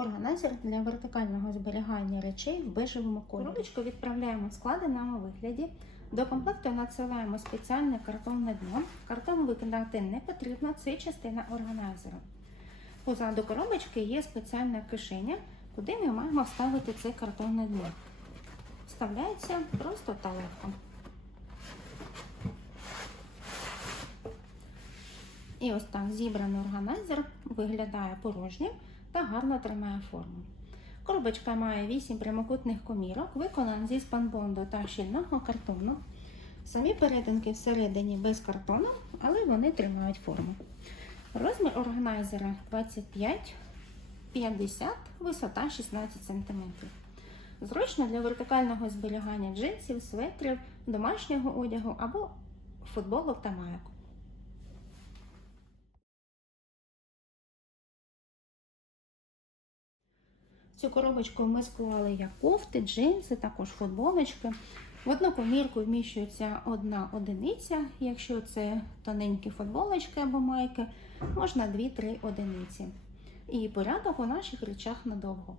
Органайзер для вертикального зберігання речей в бежевому кольорі. Коробочку відправляємо в складеному вигляді. До комплекту надсилаємо спеціальне картонне дно. Картон викидати не потрібно, це частина органайзера. Позаду коробочки є спеціальна кишеня, куди ми маємо вставити це картонне дно. Вставляється просто та легко. І ось так зібраний органайзер виглядає порожнім та гарно тримає форму. Коробочка має 8 прямокутних комірок, виконана зі спанбонду та щільного картону. Самі перетинки всередині без картону, але вони тримають форму. Розмір органайзера 25-50, висота 16 см. Зручно для вертикального зберігання джинсів, светрів, домашнього одягу або футболок та майок. Цю коробочку ми склали як кофти, джинси, також футболочки. В одну комірку вміщується одна одиниця. Якщо це тоненькі футболочки або майки, можна 2-3 одиниці. І порядок у наших речах надовго.